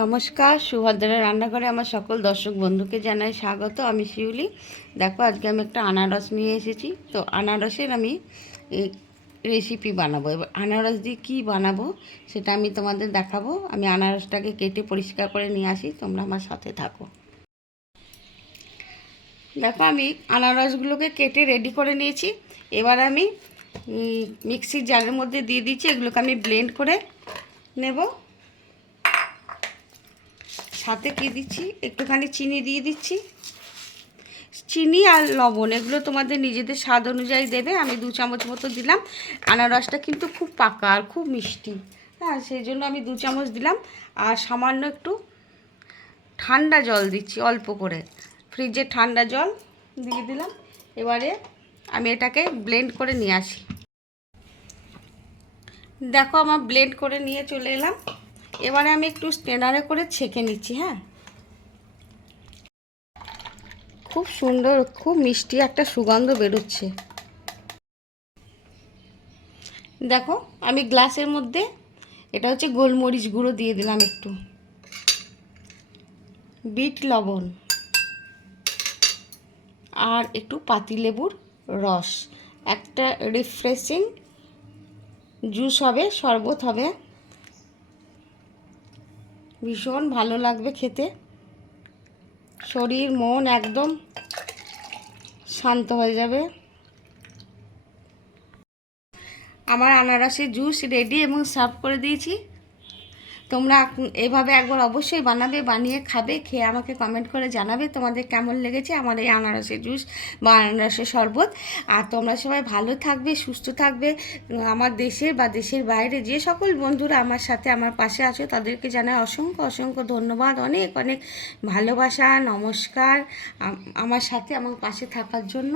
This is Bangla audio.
নমস্কার সুভদ্রা রান্নাঘরে আমার সকল দর্শক বন্ধুকে জানাই স্বাগত। আমি শিউলি। দেখো, আজকে আমি একটা আনারস নিয়ে এসেছি। তো আনারসের আমি রেসিপি বানাবো। এবার আনারস দিয়ে কী বানাবো সেটা আমি তোমাদের দেখাবো। আমি আনারসটাকে কেটে পরিষ্কার করে নিয়ে আসি। তোমরা আমার সাথে থাকো। দেখো, আমি আনারসগুলোকে কেটে রেডি করে নিয়েছি। এবার আমি মিক্সির জারের মধ্যে দিয়ে দিচ্ছি। এগুলোকে আমি ব্লেন্ড করে নেব। সাথে কি দিচ্ছি? একটুখানি চিনি দিয়ে দিচ্ছি। চিনি আর লবণ, এগুলো তোমাদের নিজেদের স্বাদ অনুযায়ী দেবে। আমি দু চামচ মতো দিলাম। আনারসটা কিন্তু খুব পাকা আর খুব মিষ্টি। হ্যাঁ সেই জন্য আমি দু চামচ দিলাম। আর সামান্য একটু ঠান্ডা জল দিচ্ছি, অল্প করে। ফ্রিজে ঠান্ডা জল দিয়ে দিলাম। এবারে আমি এটাকে ব্লেন্ড করে নিয়ে আসি। দেখো, আমার ব্লেন্ড করে নিয়ে চলে এলাম। এবারে আমি একটু স্টেনারে করে ছেঁকে নিচ্ছি হ্যাঁ? খুব সুন্দর, খুব মিষ্টি একটা সুগন্ধ বেরোচ্ছে। দেখো, আমি গ্লাসের মধ্যে, এটা হচ্ছে গোলমরিচ গুঁড়ো দিয়ে দিলাম একটু। বিট লবণ। আর একটু পাতিলেবুর রস। একটা রিফ্রেশিং জুস হবে, শরবত হবে। ভীষণ ভালো লাগবে খেতে। শরীর, মন একদম শান্ত হয়ে যাবে। আমার আনারসের জুস রেডি এবং সার্ভ করে দিয়েছি। তোমরা এভাবে একবার অবশ্যই বানাবে, বানিয়ে খাবে, খেয়ে আমাকে কমেন্ট করে জানাবে তোমাদের কেমন লেগেছে আমার এই আনারসের জুস বা আনারসের শরবত। আর তোমরা সবাই ভালো থাকবে, সুস্থ থাকবে। আমার দেশের বা দেশের বাইরে যে সকল বন্ধুরা আমার সাথে আমার পাশে আছো, তাদেরকে জানাই অসংখ্য অসংখ্য ধন্যবাদ। অনেক অনেক ভালোবাসা, নমস্কার আমার সাথে, আমার পাশে থাকার জন্য।